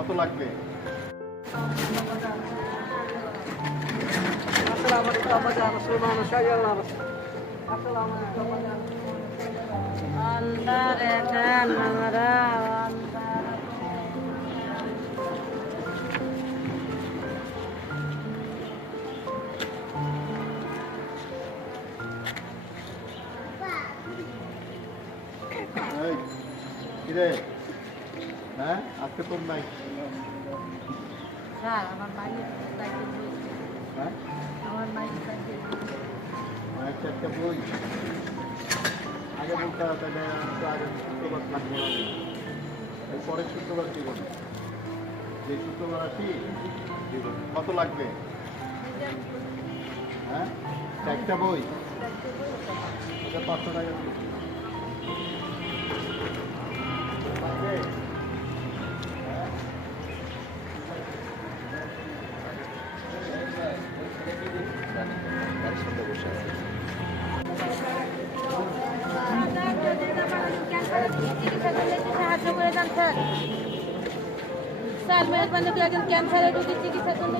কত লাগবে? এই, কিরে? হ্যাঁ, আজকে তোর নাই? স্যার আমার মাইনের সাইকেল বই। হ্যাঁ, আমার মাইনের সাইকেল মায়ের চারটা বই আগে বলতে হবে, তাহলে আমি তো আগে শুক্রবার থাকবো না। এই পরের শুক্রবার দিব না, যে শুক্রবার আসি দিব। কত লাগবে? হ্যাঁ, চারটা বই, এটা 500 টাকা দিবি। লাগবে? হ্যাঁ। একসাথে বসে আছে। সাহায্য করে দেন স্যার। স্যার মেহরবানি করে একজন ক্যান্সারের রোগীর চিকিৎসা করলে